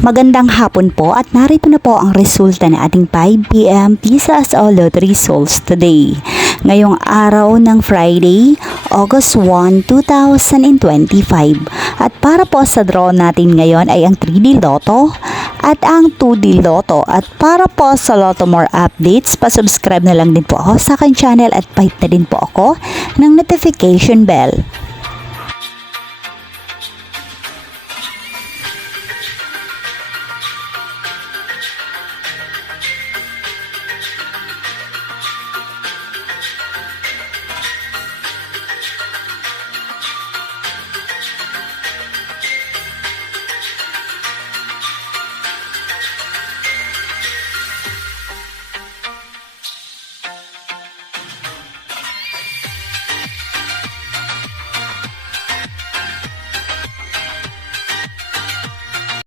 Magandang hapon po at narito na po ang resulta ng ating 5 p.m. Pisas o Lottery Results today. Ngayong araw ng Friday, August 1, 2025. At para po sa draw natin ngayon ay ang 3D Lotto at ang 2D Lotto. At para po sa Lotto More updates, pasubscribe na lang din po ako sa aking channel at pahit na din po ako ng notification bell.